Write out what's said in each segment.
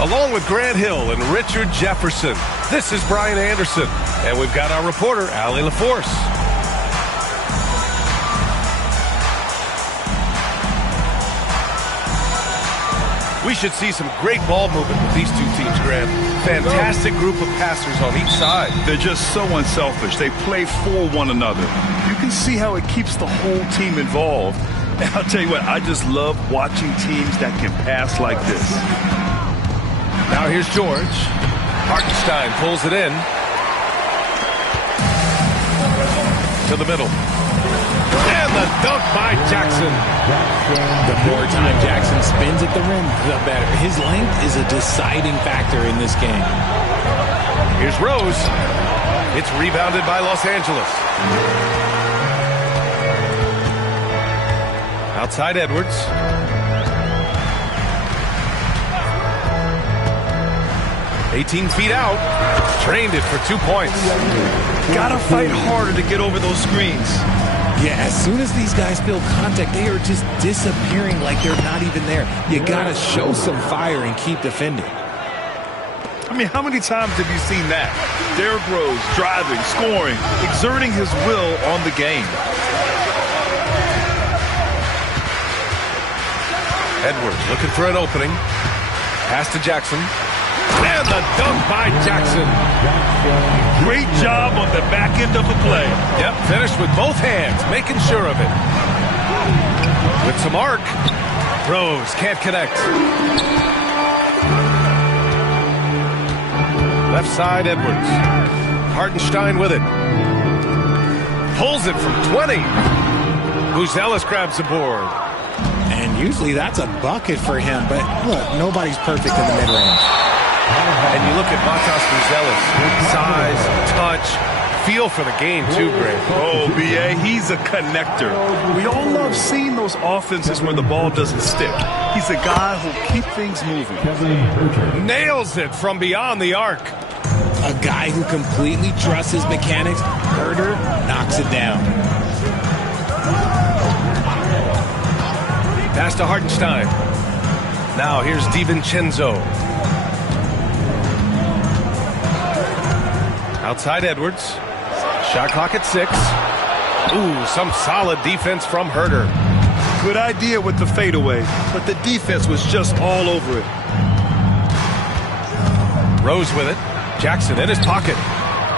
Along with Grant Hill and Richard Jefferson, this is Brian Anderson, and we've got our reporter, Allie LaForce. We should see some great ball movement with these two teams, Grant. Fantastic group of passers on each side. They're just so unselfish. They play for one another. You can see how it keeps the whole team involved. And I'll tell you what, I just love watching teams that can pass like this. Now here's George. Hartenstein pulls it in. To the middle. And the dunk by Jackson. The more time Jackson spins at the rim, the better. His length is a deciding factor in this game. Here's Rose. It's rebounded by Los Angeles. Outside Edwards. "18 feet out. Trained it for 2 points. Gotta fight harder to get over those screens. Yeah, as soon as these guys feel contact, they are just disappearing like they're not even there. You gotta show some fire and keep defending. I mean, how many times have you seen that? Derrick Rose driving, scoring, exerting his will on the game. Edwards looking for an opening. Pass to Jackson. And the dunk by Jackson. Great job on the back end of the play. Yep, finished with both hands, making sure of it. With some arc. Rose can't connect. Left side, Edwards. Hartenstein with it. Pulls it from 20. Buzelis grabs the board. And usually that's a bucket for him, but look, nobody's perfect in the mid-range. And you look at Matas Buzelis. Size, touch, feel for the game too, Grant. Oh, B.A., he's a connector. We all love seeing those offenses where the ball doesn't stick. He's a guy who'll keep things moving. Nails it from beyond the arc. A guy who completely trusts his mechanics. Herder knocks it down. Pass to Hartenstein. Now here's DiVincenzo. Outside Edwards. Shot clock at 6. Ooh, some solid defense from Herder. Good idea with the fadeaway, but the defense was just all over it. Rose with it. Jackson in his pocket.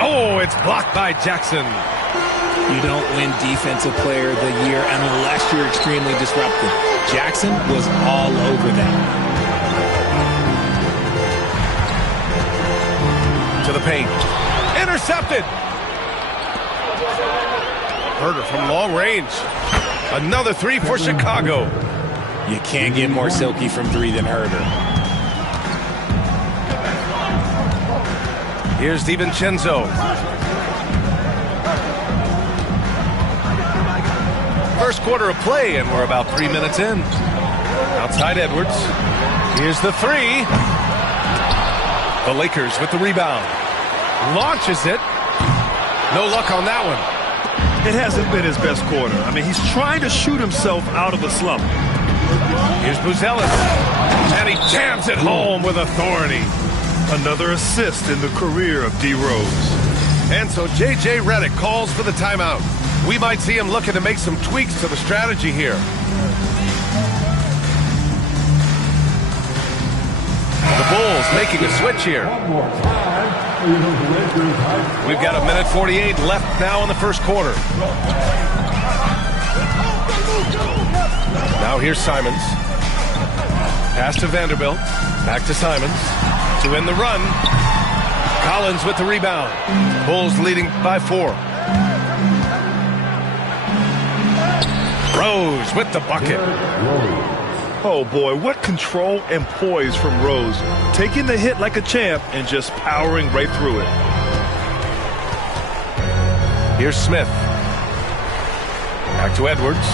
Oh, it's blocked by Jackson. You don't win Defensive Player of the Year unless you're extremely disruptive. Jackson was all over that. To the paint. Intercepted. Herder from long range. Another 3 for Chicago. You can't get more silky from 3 than Herder. Here's DiVincenzo. First quarter of play, and we're about 3 minutes in. Outside Edwards. Here's the 3. The Lakers with the rebound. Launches it. No luck on that one. It hasn't been his best quarter. I mean, he's trying to shoot himself out of the slump. Here's Buzelis. And he jams it home with authority. Another assist in the career of D. Rose. And so J.J. Redick calls for the timeout. We might see him looking to make some tweaks to the strategy here. The Bulls making a switch here. We've got 1:48 left now in the first quarter. Now here's Simons. Pass to Vanderbilt. Back to Simons. To end the run. Collins with the rebound. Bulls leading by 4. Rose with the bucket. Oh boy, what control and poise from Rose. Taking the hit like a champ and just powering right through it. Here's Smith. Back to Edwards.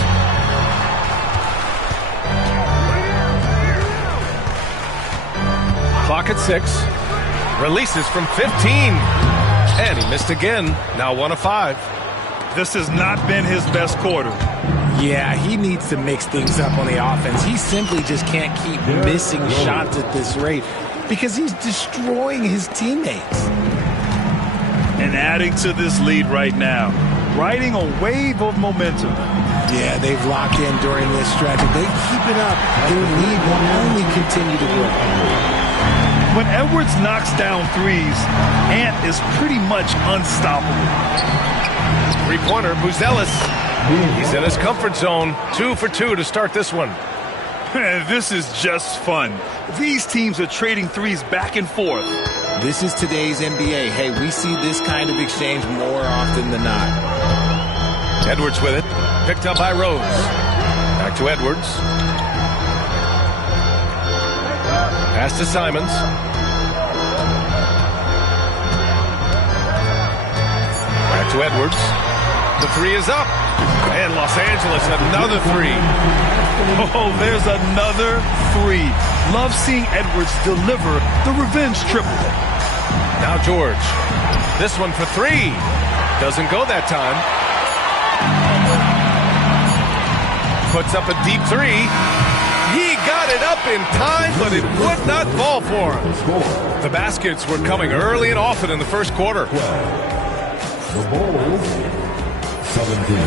Clock at 6. Releases from 15. And he missed again. Now 1 of 5. This has not been his best quarter. Yeah, he needs to mix things up on the offense. He simply just can't keep missing shots at this rate. because he's destroying his teammates. And adding to this lead right now, riding a wave of momentum. Yeah, they've locked in during this stretch. If they keep it up, their lead will only continue to grow. When Edwards knocks down threes, Ant is pretty much unstoppable. Three-pointer, Buzelis. He's in his comfort zone. 2 for 2 to start this one. This is just fun. These teams are trading threes back and forth. This is today's NBA. Hey, we see this kind of exchange more often than not. Edwards with it. Picked up by Rose. Back to Edwards. Pass to Simons. Back to Edwards. The three is up. And Los Angeles, another three. Oh, there's another three. Love seeing Edwards deliver the revenge triple. Now George. This one for three. Doesn't go that time. Puts up a deep three. He got it up in time, but it would not fall for him. The baskets were coming early and often in the first quarter. The Bulls, 17.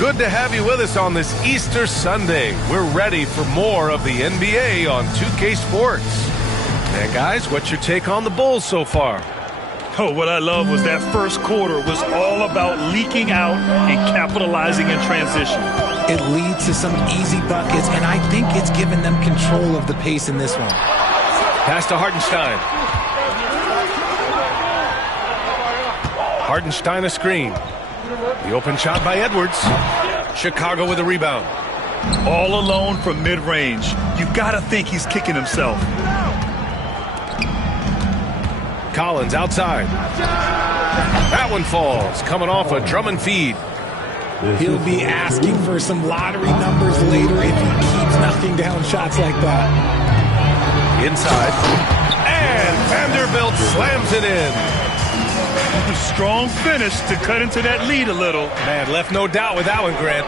Good to have you with us on this Easter Sunday. We're ready for more of the NBA on 2K Sports. And guys, what's your take on the Bulls so far? Oh, what I love was that first quarter was all about leaking out and capitalizing in transition. It leads to some easy buckets, and I think it's given them control of the pace in this one. Pass to Hartenstein. Hartenstein a screen. The open shot by Edwards. Chicago with a rebound. All alone from mid-range. You gotta think he's kicking himself. Collins outside. That one falls. Coming off a Drummond feed. He'll be asking for some lottery numbers later if he keeps knocking down shots like that. Inside. And Vanderbilt slams it in. A strong finish to cut into that lead a little. Man, left no doubt with that one, Grant.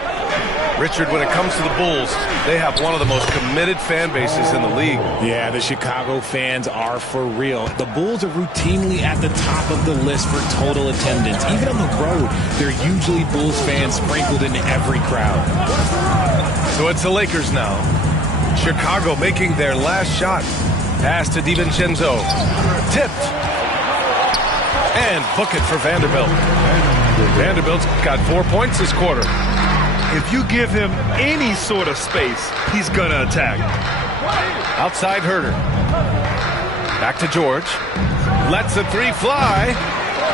Richard, when it comes to the Bulls, they have one of the most committed fan bases in the league. Yeah, the Chicago fans are for real. The Bulls are routinely at the top of the list for total attendance. Even on the road, there are usually Bulls fans sprinkled in every crowd. So it's the Lakers now. Chicago making their last shot. Pass to DiVincenzo. Tipped. And book it for Vanderbilt. Vanderbilt's got 4 points this quarter. If you give him any sort of space, he's going to attack. Outside Herter. Back to George. Lets the three fly.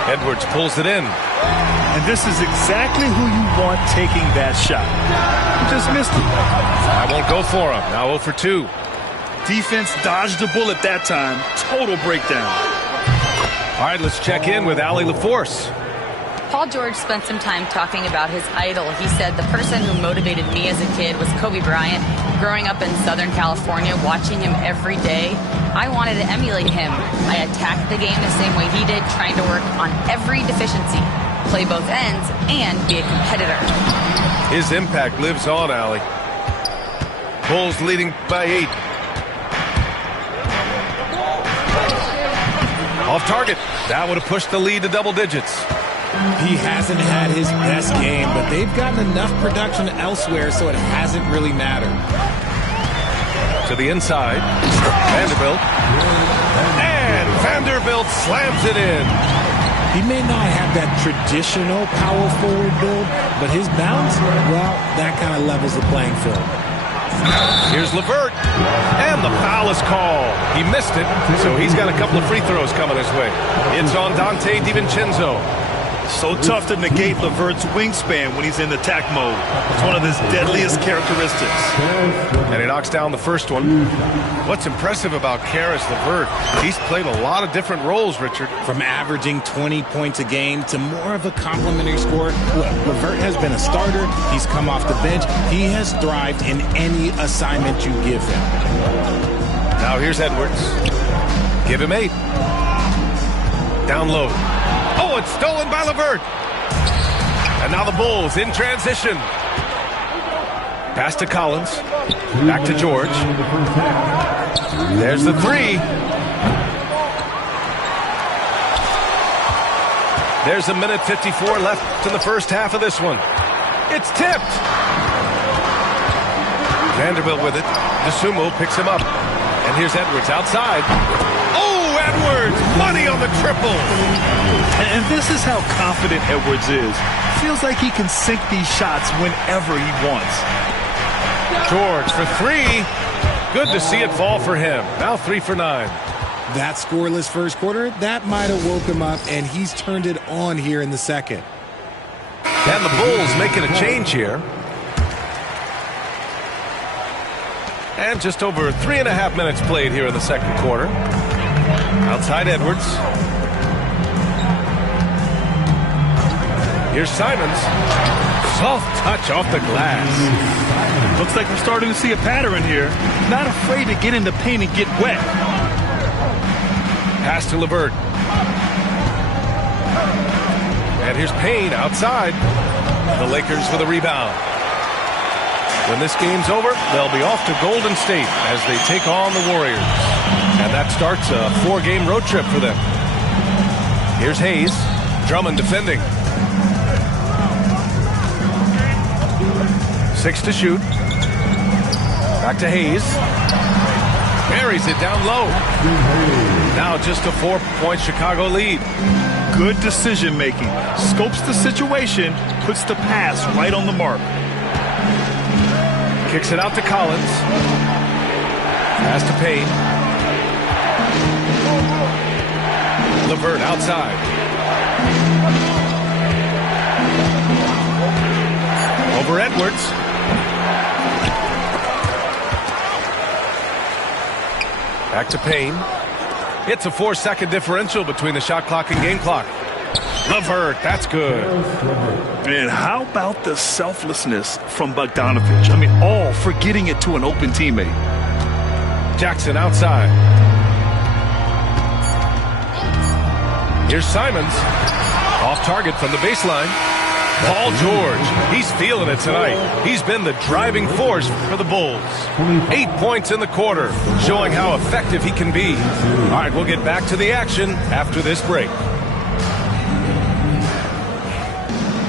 Edwards pulls it in. And this is exactly who you want taking that shot. He just missed it. I won't go for him. Now 0 for 2. Defense dodged a bullet that time. Total breakdown. All right, let's check in with Allie LaForce. Paul George spent some time talking about his idol. He said, the person who motivated me as a kid was Kobe Bryant. Growing up in Southern California, watching him every day, I wanted to emulate him. I attacked the game the same way he did, trying to work on every deficiency, play both ends, and be a competitor. His impact lives on, Allie. Bulls leading by 8. Off target. That would have pushed the lead to double digits. He hasn't had his best game, but they've gotten enough production elsewhere, so it hasn't really mattered. To the inside. Vanderbilt. And Vanderbilt slams it in. He may not have that traditional power forward build, but his bounce, well, that kind of levels the playing field. Here's LeVert. And the foul is called. He missed it, so he's got a couple of free throws coming his way. It's on Dante DiVincenzo. So tough to negate LeVert's wingspan when he's in attack mode. It's one of his deadliest characteristics. And he knocks down the first one. What's impressive about Caris LeVert, he's played a lot of different roles, Richard. From averaging 20 points a game to more of a complimentary scorer. Look, LeVert has been a starter. He's come off the bench. He has thrived in any assignment you give him. Now here's Edwards. Give him 8. Down low. Oh, it's stolen by LeVert. And now the Bulls in transition. Pass to Collins. Back to George. There's the three. There's a minute 54 left in the first half of this one. It's tipped. Vanderbilt with it. DeSumo picks him up. And here's Edwards outside. Oh, Edwards! Money on the triple! And this is how confident Edwards is. Feels like he can sink these shots whenever he wants. George for three. Good to see it fall for him. Now 3 for 9. That scoreless first quarter, that might have woke him up, and he's turned it on here in the second. And the Bulls making a change here. And just over 3.5 minutes played here in the second quarter. Outside Edwards. Here's Simons. Soft touch off the glass. Looks like we're starting to see a pattern here. Not afraid to get in the paint and get wet. Pass to LeVert. And here's Payne outside. The Lakers with a rebound. When this game's over, they'll be off to Golden State as they take on the Warriors. And that starts a 4-game road trip for them. Here's Hayes. Drummond defending. 6 to shoot. Back to Hayes. Buries it down low. Now just a 4-point Chicago lead. Good decision making. Scopes the situation, puts the pass right on the mark. Kicks it out to Collins. Pass to Payne. LeVert outside. Over Edwards. Back to Payne. It's a 4-second differential between the shot clock and game clock. LeVert, that's good. And how about the selflessness from Bogdanovich? I mean, all for getting it to an open teammate. Jackson outside. Here's Simons. Off target from the baseline. Paul George, he's feeling it tonight. He's been the driving force for the Bulls. 8 points in the quarter, showing how effective he can be. All right, we'll get back to the action after this break.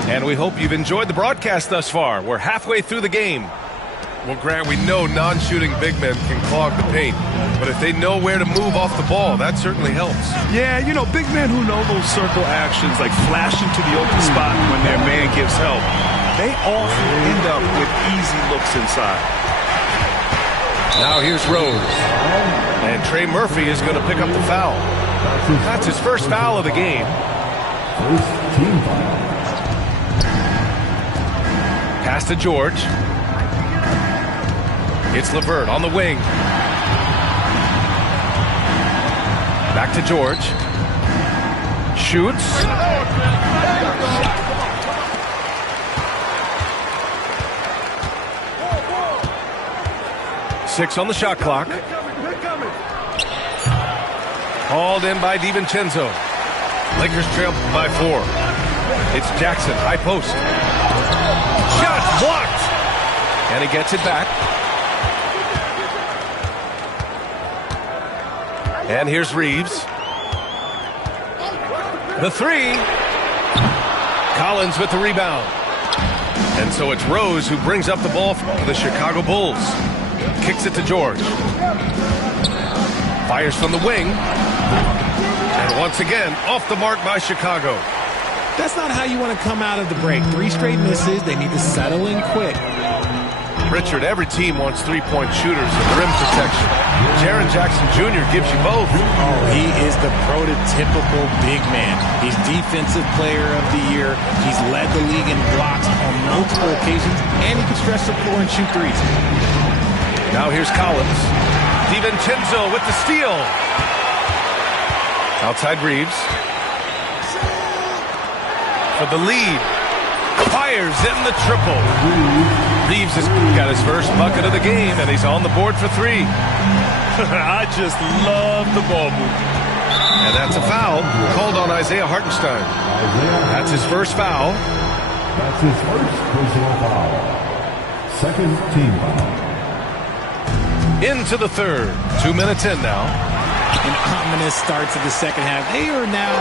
And we hope you've enjoyed the broadcast thus far. We're halfway through the game. Well, Grant, we know non-shooting big men can clog the paint, but if they know where to move off the ball, that certainly helps. Yeah, you know, big men who know those circle actions, like flashing to the open spot when their man gives help, they often end up with easy looks inside. Now here's Rose. And Trey Murphy is going to pick up the foul. That's his first foul of the game. Pass to George. It's LeVert on the wing. Back to George. Shoots. Six on the shot clock. Hauled in by DiVincenzo. Lakers trail by 4. It's Jackson, high post. Shot blocked. And he gets it back. And here's Reeves. The 3. Collins with the rebound. And so it's Rose who brings up the ball for the Chicago Bulls. Kicks it to George. Fires from the wing. And once again, off the mark by Chicago. That's not how you want to come out of the break. 3 straight misses. They need to settle in quick. Richard, every team wants three-point shooters and rim protection. Jaren Jackson Jr. gives you both. Oh, he is the prototypical big man. He's Defensive Player of the Year. He's led the league in blocks on multiple occasions, and he can stretch the floor and shoot threes. Now here's Collins. DiVincenzo with the steal. Outside Reeves. For the lead. Fires in the triple. Reeves has got his first bucket of the game, and he's on the board for 3. I just love the ball movement. And that's a foul called on Isaiah Hartenstein. That's his first foul. That's his first personal foul. Second team foul. Into the third. 2 minutes in now. An ominous start to the second half. They are now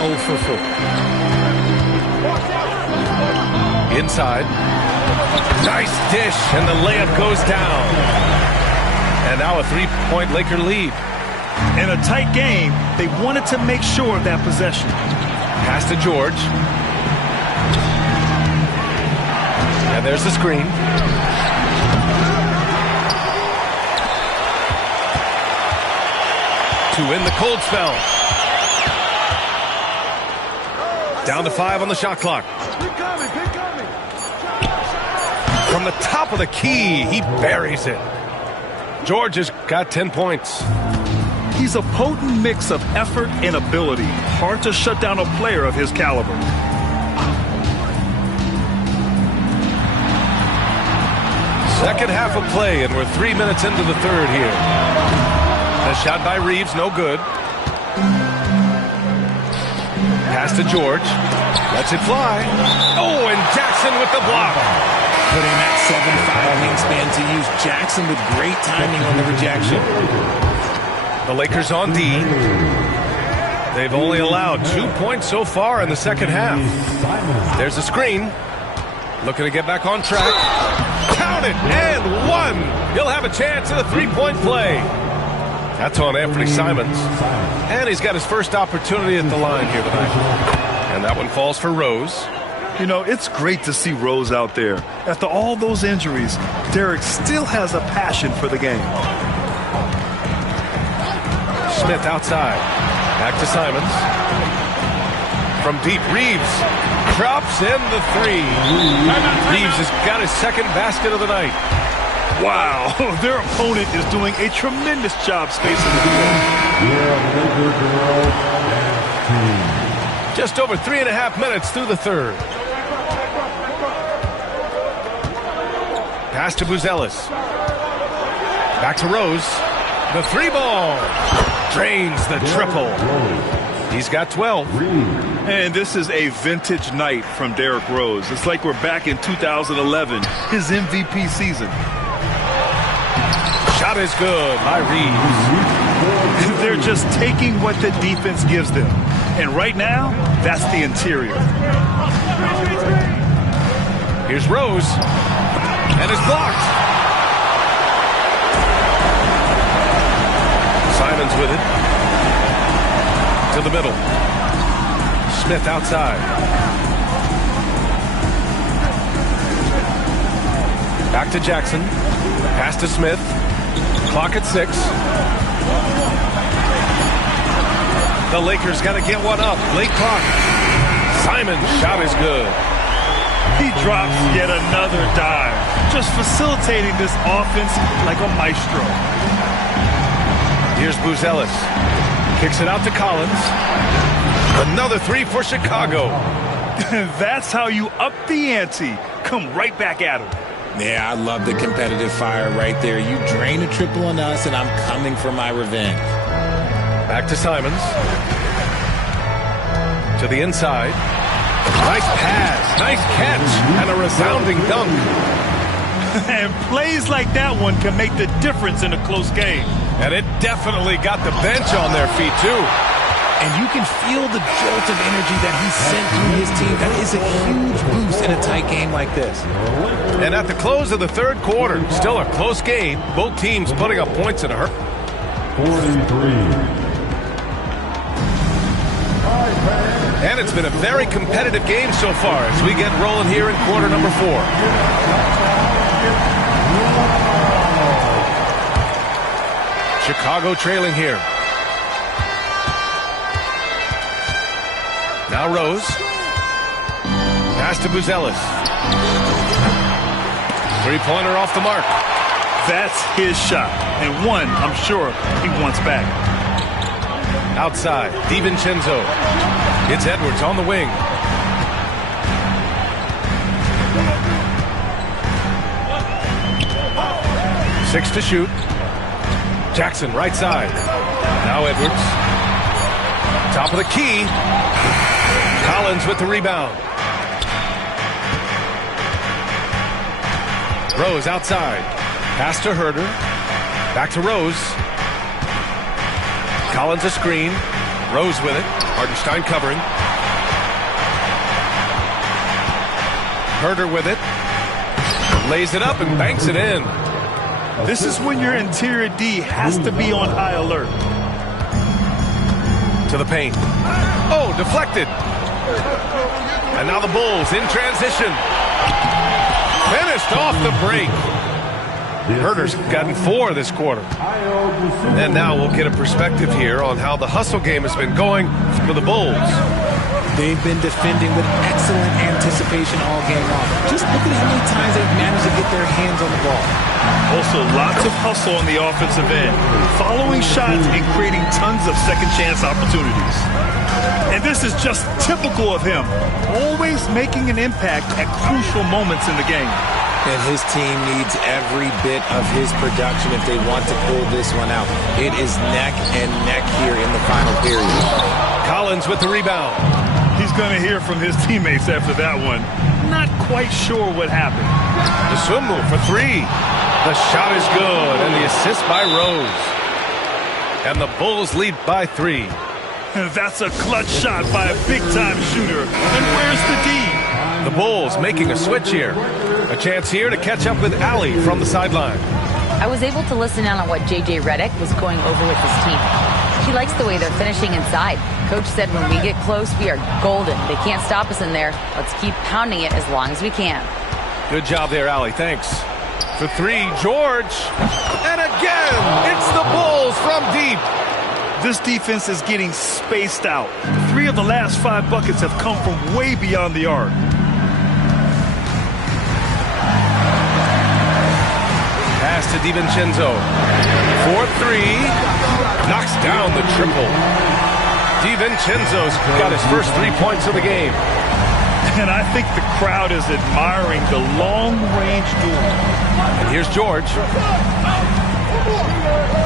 0 for 4. Inside. Nice dish, and the layup goes down. And now a 3-point Laker lead. In a tight game, they wanted to make sure of that possession. Pass to George. And there's the screen. To win the cold spell. Down to 5 on the shot clock. From the top of the key, he buries it. George has got 10 points. He's a potent mix of effort and ability. Hard to shut down a player of his caliber. Second half of play, and we're 3 minutes into the third here. The shot by Reeves, no good. Pass to George. Lets it fly. Oh, and Jackson with the block. Putting that 7-5 wingspan to use. Jackson with great timing on the rejection. The Lakers on D. They've only allowed 2 points so far in the second half. There's a screen. Looking to get back on track. Count it, and one. He'll have a chance at a 3-point play. That's on Anthony Simons. And he's got his first opportunity at the line here tonight. And that one falls for Rose. You know, it's great to see Rose out there. After all those injuries, Derek still has a passion for the game. Smith outside. Back to Simons. From deep, Reeves drops in the 3. Reeves has got his second basket of the night. Wow, their opponent is doing a tremendous job spacing the floor. Just over 3.5 minutes through the third. Pass to Buzelis. Back to Rose. The 3-ball. Drains the triple. He's got 12. And this is a vintage night from Derrick Rose. It's like we're back in 2011, his MVP season. Shot is good by Reeves. They're just taking what the defense gives them. And right now, that's the interior. Here's Rose. And it's blocked. Simons with it. To the middle. Smith outside. Back to Jackson. Pass to Smith. Clock at 6. The Lakers got to get one up. Late clock. Simon's shot is good. He drops yet another dive. Just facilitating this offense like a maestro. Here's Buzelis. Kicks it out to Collins. Another 3 for Chicago. That's how you up the ante. Come right back at him. Yeah, I love the competitive fire right there. You drain a triple on us, and I'm coming for my revenge. Back to Simons. To the inside. Nice pass, nice catch, and a resounding dunk. And plays like that one can make the difference in a close game. And it definitely got the bench on their feet, too. And you can feel the jolt of energy that he sent through his team. That is a huge boost in a tight game like this. And at the close of the third quarter, still a close game. Both teams putting up points in a hurry. 43. And it's been a very competitive game so far as we get rolling here in quarter number 4. Chicago trailing here. Now Rose. Pass to Buzelis. 3-pointer off the mark. That's his shot. And one, I'm sure, he wants back. Outside, DiVincenzo. It's Edwards on the wing. Six to shoot. Jackson, right side. Now Edwards. Top of the key. Collins with the rebound. Rose outside. Pass to Herder. Back to Rose. Collins a screen. Rose with it. Hartenstein covering. Herder with it. Lays it up and banks it in. This is when your interior D has to be on high alert. To the paint. Oh, deflected. And now the Bulls in transition. Finished off the break. Herder's gotten 4 this quarter. And now we'll get a perspective here on how the hustle game has been going for the Bulls. They've been defending with excellent anticipation all game long. Just look at how many times they've managed to get their hands on the ball. Also, lots of hustle on the offensive end, following shots and creating tons of second chance opportunities. And this is just typical of him, always making an impact at crucial moments in the game. And his team needs every bit of his production if they want to pull this one out. It is neck and neck here in the final period. Collins with the rebound. He's going to hear from his teammates after that one. Not quite sure what happened. Dosunmu for 3. The shot is good, and the assist by Rose. And the Bulls lead by 3. That's a clutch shot by a big-time shooter. And where's the D? The Bulls making a switch here. A chance here to catch up with Allie from the sideline. I was able to listen in on what J.J. Redick was going over with his team. He likes the way they're finishing inside. Coach said when we get close, we are golden. They can't stop us in there. Let's keep pounding it as long as we can. Good job there, Allie. Thanks. For 3, George. And again, it's the Bulls from deep. This defense is getting spaced out. 3 of the last 5 buckets have come from way beyond the arc. Pass to DiVincenzo. For 3. Knocks down the triple. DiVincenzo's got his first 3 points of the game. And I think the crowd is admiring the long-range duel. And here's George.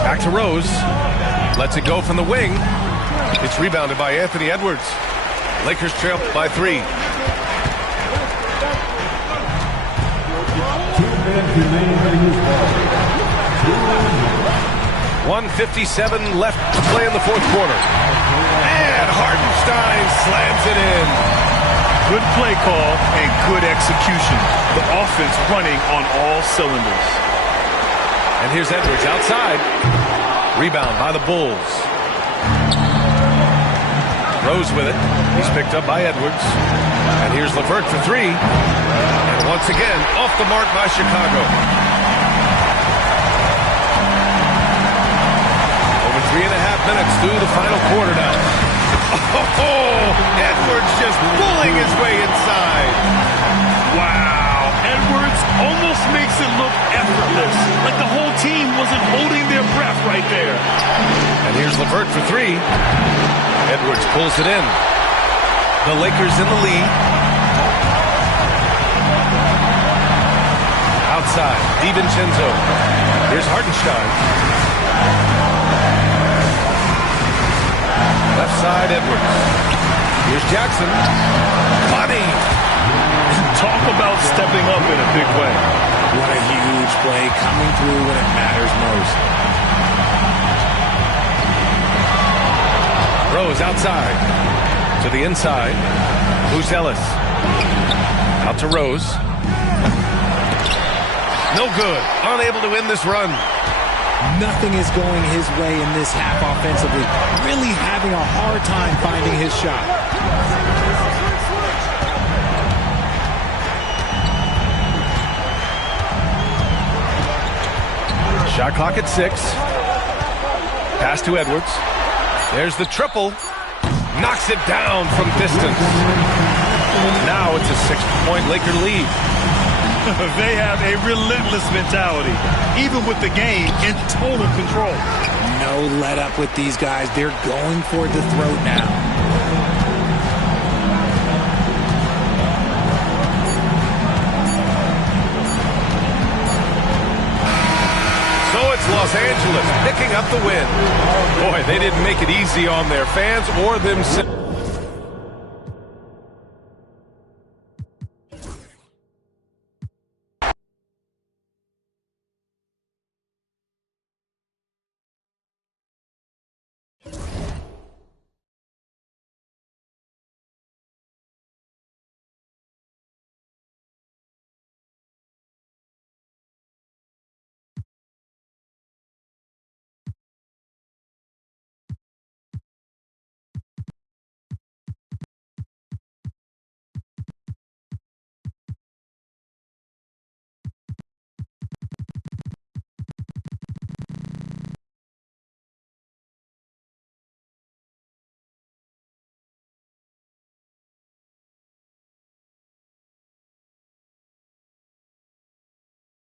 Back to Rose. Lets it go from the wing. It's rebounded by Anthony Edwards. Lakers trail by 3. 1:57 left to play in the 4th quarter. And Hartenstein slams it in. Good play call and good execution. The offense running on all cylinders. And here's Edwards outside. Rebound by the Bulls. Rose with it. He's picked up by Edwards. And here's LeVert for 3. And once again, off the mark by Chicago. Over 3.5 minutes through the final quarter now. Oh, Edwards just pulling his way inside. Wow. Edwards almost makes it look effortless, like the whole team wasn't holding their breath right there. And here's LeVert for 3. Edwards pulls it in. The Lakers in the lead. Outside, DiVincenzo. Here's Hartenstein. Left side, Edwards. Here's Jackson. Money. Talk about stepping up in a big way. What a huge play coming through when it matters most. Rose outside. To the inside. Who's Ellis? Out to Rose. No good. Unable to win this run. Nothing is going his way in this half offensively. Really having a hard time finding his shot. Shot clock at 6. Pass to Edwards. There's the triple. Knocks it down from distance. Now it's a 6-point Laker lead. They have a relentless mentality, even with the game in total control. No let up with these guys. They're going for the throat now. So it's Los Angeles picking up the win. Boy, they didn't make it easy on their fans or themselves.